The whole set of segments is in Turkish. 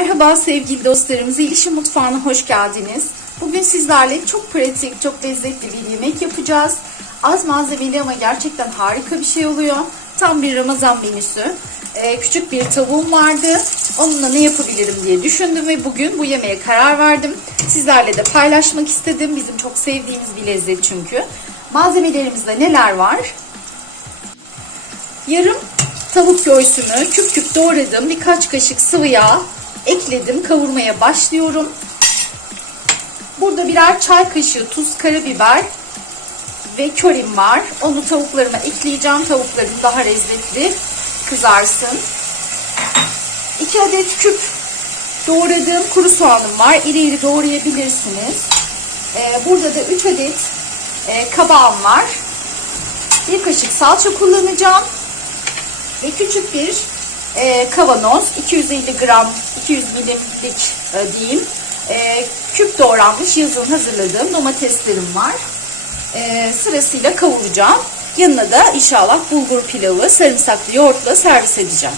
Merhaba sevgili dostlarım, Zelişi Mutfağı'na hoş geldiniz. Bugün sizlerle çok pratik, çok lezzetli bir yemek yapacağız. Az malzemeli ama gerçekten harika bir şey oluyor. Tam bir Ramazan menüsü. Ee, küçük bir tavuğum vardı. Onunla ne yapabilirim diye düşündüm ve bugün bu yemeğe karar verdim. Sizlerle de paylaşmak istedim. Bizim çok sevdiğimiz bir lezzet çünkü. Malzemelerimizde neler var? Yarım tavuk göğsümü küp küp doğradım. Birkaç kaşık sıvı yağ ekledim. Kavurmaya başlıyorum. Burada birer çay kaşığı tuz, karabiber ve körim var. Onu tavuklarıma ekleyeceğim. Tavuklarım daha lezzetli kızarsın. 2 adet küp doğradığım kuru soğanım var. İri iri doğrayabilirsiniz. Ee, burada da 3 adet e, kabağım var. Bir kaşık salça kullanacağım ve küçük bir e, kavanoz 250 gram 200 milimlik e, diyeyim. E, küp doğranmış yazın hazırladığım domateslerim var. E, sırasıyla kavuracağım. Yanına da inşallah bulgur pilavı sarımsaklı yoğurtla servis edeceğim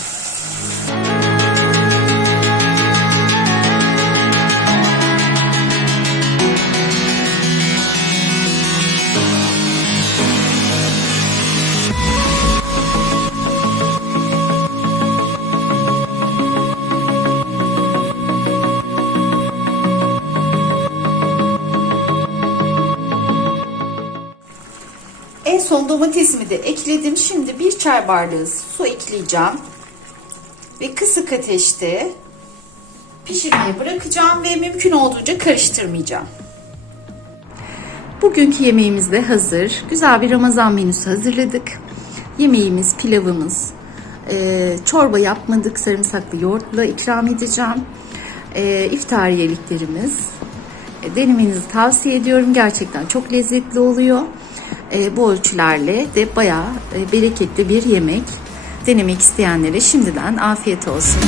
En son domatesimi de ekledim. Şimdi bir çay bardağı su ekleyeceğim. Ve kısık ateşte pişirmeye bırakacağım ve mümkün olduğunca karıştırmayacağım. Bugünkü yemeğimiz de hazır. Güzel bir Ramazan menüsü hazırladık. Yemeğimiz, pilavımız, e, çorba yapmadık. Sarımsaklı yoğurtla ikram edeceğim. E, iftariyeliklerimiz. E, denemenizi tavsiye ediyorum. Gerçekten çok lezzetli oluyor. E, bu ölçülerle de bayağı e, bereketli bir yemek. Denemek isteyenlere şimdiden afiyet olsun.